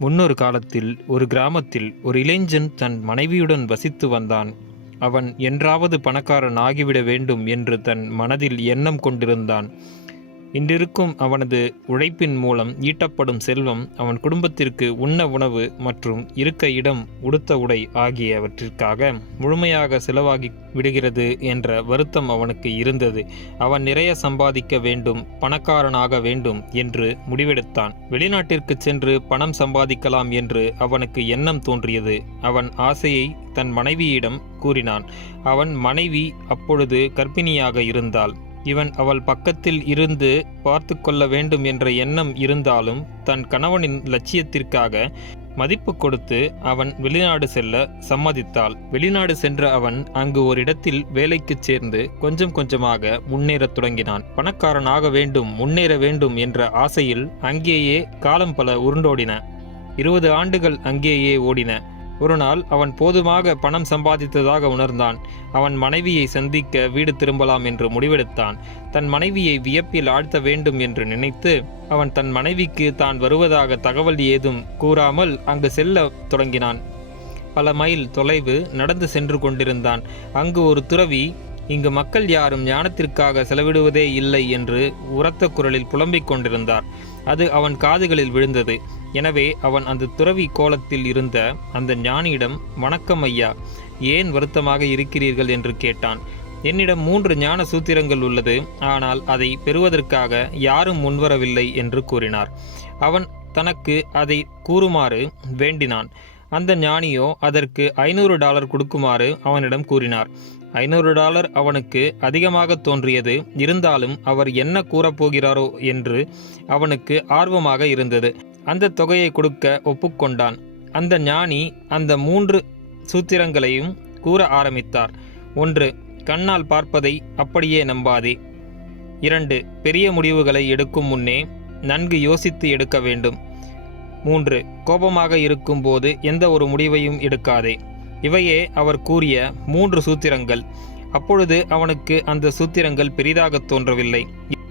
முன்னொரு காலத்தில் ஒரு கிராமத்தில் ஒரு இளைஞன் தன் மனைவியுடன் வசித்து வந்தான். அவன் என்றாவது பணக்காரன் ஆகிவிட வேண்டும் என்று தன் மனதில் எண்ணம் கொண்டிருந்தான். இன்றிருக்கும் அவனது உழைப்பின் மூலம் ஈட்டப்படும் செல்வம் அவன் குடும்பத்திற்கு உண்ண உணவு மற்றும் இருக்க இடம், உடுத்த உடை ஆகியவற்றிற்காக முழுமையாக செலவாகி விடுகிறது என்ற வருத்தம் அவனுக்கு இருந்தது. அவன் நிறைய சம்பாதிக்க வேண்டும், பணக்காரனாக வேண்டும் என்று முடிவெடுத்தான். வெளிநாட்டிற்கு சென்று பணம் சம்பாதிக்கலாம் என்று அவனுக்கு எண்ணம் தோன்றியது. அவன் ஆசையை தன் மனைவியிடம் கூறினான். அவன் மனைவி அப்பொழுது கர்ப்பிணியாக இருந்தாள். இவன் அவள் பக்கத்தில் இருந்து பார்த்து கொள்ள வேண்டும் என்ற எண்ணம் இருந்தாலும் தன் கணவனின் லட்சியத்திற்காக மதிப்பு கொடுத்து அவன் வெளிநாடு செல்ல சம்மதித்தாள். வெளிநாடு சென்ற அவன் அங்கு ஒரு இடத்தில் வேலைக்கு சேர்ந்து கொஞ்சம் கொஞ்சமாக முன்னேறத் தொடங்கினான். பணக்காரனாக வேண்டும், முன்னேற வேண்டும் என்ற ஆசையில் அங்கேயே காலம் பல உருண்டோடின. 20 ஆண்டுகள் அங்கேயே ஓடின. ஒரு நாள் அவன் போதுமாக பணம் சம்பாதித்ததாக உணர்ந்தான். அவன் மனைவியை சந்திக்க வீடு திரும்பலாம் என்று முடிவெடுத்தான். தன் மனைவியை வியப்பில் ஆழ்த்த வேண்டும் என்று நினைத்து அவன் தன் மனைவிக்கு தான் வருவதாக தகவல் ஏதும் கூறாமல் அங்கு செல்ல தொடங்கினான். பல மைல் தொலைவு நடந்து சென்று கொண்டிருந்தான். அங்கு ஒரு துறவி, இங்கு மக்கள் யாரும் ஞானத்திற்காக செலவிடுவதே இல்லை என்று உரத்த குரலில் புலம்பிக் கொண்டிருந்தார். அது அவன் காதுகளில் விழுந்தது. எனவே அவன் அந்த துறவி கோலத்தில் இருந்த அந்த ஞானியிடம், வணக்கம் ஐயா, ஏன் வருத்தமாக இருக்கிறீர்கள் என்று கேட்டான். என்னிடம் 3 ஞான சூத்திரங்கள் உள்ளது, ஆனால் அதை பெறுவதற்காக யாரும் முன்வரவில்லை என்று கூறினார். அவன் தனக்கு அதை கூறுமாறு வேண்டினான். அந்த ஞானியோ அதற்கு $500 கொடுக்குமாறு அவனிடம் கூறினார். $500 அவனுக்கு அதிகமாக தோன்றியது. இருந்தாலும் அவர் என்ன கூறப்போகிறாரோ என்று அவனுக்கு ஆர்வமாக இருந்தது. அந்த தொகையை கொடுக்க ஒப்புக்கொண்டான். அந்த ஞானி அந்த 3 சூத்திரங்களையும் கூற ஆரம்பித்தார். 1. கண்ணால் பார்ப்பதை அப்படியே நம்பாதே. 2. பெரிய முடிவுகளை எடுக்கும் முன்னே நன்கு யோசித்து எடுக்க வேண்டும். 3. கோபமாக இருக்கும்போது எந்த ஒரு முடிவையும் எடுக்காதே. இவையே அவர் கூறிய 3 சூத்திரங்கள். அப்பொழுது அவனுக்கு அந்த சூத்திரங்கள் பெரிதாக தோன்றவில்லை.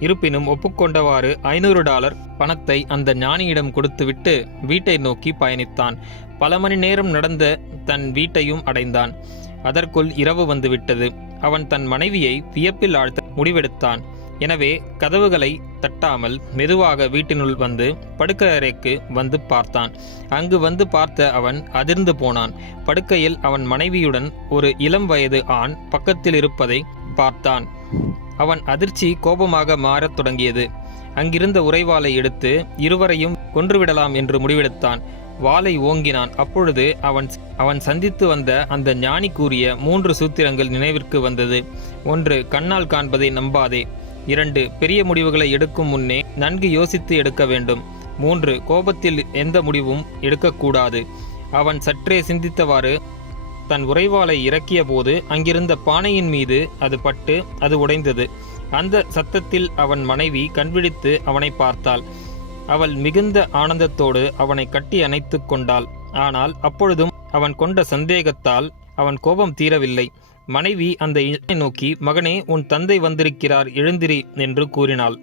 இருப்பினும் ஒப்புக்கொண்டவாறு $500 பணத்தை அந்த ஞானியிடம் கொடுத்துவிட்டு வீட்டை நோக்கி பயணித்தான். பல மணி நேரம் நடந்த தன் வீட்டையும் அடைந்தான். அதற்குள் இரவு வந்துவிட்டது. அவன் தன் மனைவியை வியப்பில் ஆழ்த்த முடிவெடுத்தான். எனவே கதவுகளை தட்டாமல் மெதுவாக வீட்டினுள் வந்து படுக்கையறைக்கு வந்து பார்த்தான். அங்கு வந்து பார்த்த அவன் அதிர்ந்து போனான். படுக்கையில் அவன் மனைவியுடன் ஒரு இளம் வயது ஆண் பக்கத்தில் இருப்பதை பார்த்தான். அவன் அதிர்ச்சி கோபமாக மாறத் தொடங்கியது. அங்கிருந்த உறைவாளை எடுத்து இருவரையும் கொன்றுவிடலாம் என்று முடிவெடுத்தான். வாளை ஓங்கினான். அப்பொழுது அவன் சந்தித்து வந்த அந்த ஞானி கூறிய 3 சூத்திரங்கள் நினைவிற்கு வந்தது. 1. கண்ணால் காண்பதை நம்பாதே. 2. பெரிய முடிவுகளை எடுக்கும் முன்னே நன்கு யோசித்து எடுக்க வேண்டும். 3. கோபத்தில் எந்த முடிவும் எடுக்கக்கூடாது. அவன் சற்றே சிந்தித்தவாறு தன் உறைவாளை இறக்கிய போது அங்கிருந்த பானையின் மீது அது பட்டு அது உடைந்தது. அந்த சத்தத்தில் அவன் மனைவி கண்விழித்து அவனை பார்த்தாள். அவள் மிகுந்த ஆனந்தத்தோடு அவனை கட்டி அணைத்து கொண்டாள். ஆனால் அப்பொழுதும் அவன் கொண்ட சந்தேகத்தால் அவன் கோபம் தீரவில்லை. மனைவி அந்த இளைஞனை நோக்கி, மகனே, உன் தந்தை வந்திருக்கிறார், எழுந்திரி என்று கூறினாள்.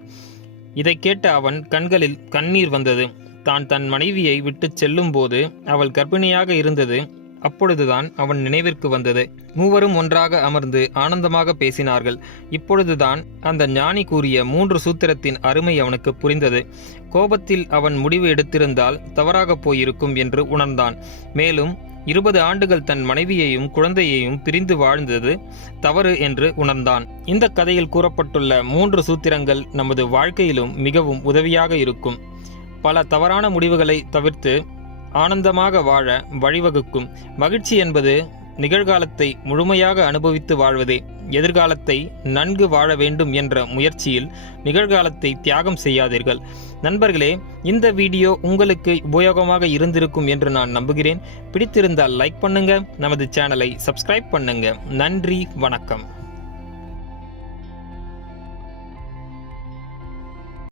இதை கேட்ட அவன் கண்களில் கண்ணீர் வந்தது. தான் தன் மனைவியை விட்டு செல்லும் போது அவள் கர்ப்பிணியாக இருந்தது. அப்பொழுதுதான் அவன் நினைவிற்கு வந்தது. மூவரும் ஒன்றாக அமர்ந்து ஆனந்தமாக பேசினார்கள். இப்பொழுதுதான் அந்த ஞானி கூறிய 3 சூத்திரத்தின் அருமை அவனுக்கு புரிந்தது. கோபத்தில் அவன் முடிவு எடுத்திருந்தால் தவறாக போயிருக்கும் என்று உணர்ந்தான். மேலும் 20 ஆண்டுகள் தன் மனைவியையும் குழந்தையையும் பிரிந்து வாழ்ந்தது தவறு என்று உணர்ந்தான். இந்த கதையில் கூறப்பட்டுள்ள 3 சூத்திரங்கள் நமது வாழ்க்கையிலும் மிகவும் உதவியாக இருக்கும். பல தவறான முடிவுகளை தவிர்த்து ஆனந்தமாக வாழ வழிவகுக்கும். மகிழ்ச்சி என்பது நிகழ்காலத்தை முழுமையாக அனுபவித்து வாழ்வதே. எதிர்காலத்தை நன்கு வாழ வேண்டும் என்ற முயற்சியில் நிகழ்காலத்தை தியாகம் செய்யாதீர்கள். நண்பர்களே, இந்த வீடியோ உங்களுக்கு உபயோகமாக இருந்திருக்கும் என்று நான் நம்புகிறேன். பிடித்திருந்தால் லைக் பண்ணுங்க, நமது சேனலை சப்ஸ்கிரைப் பண்ணுங்க. நன்றி, வணக்கம்.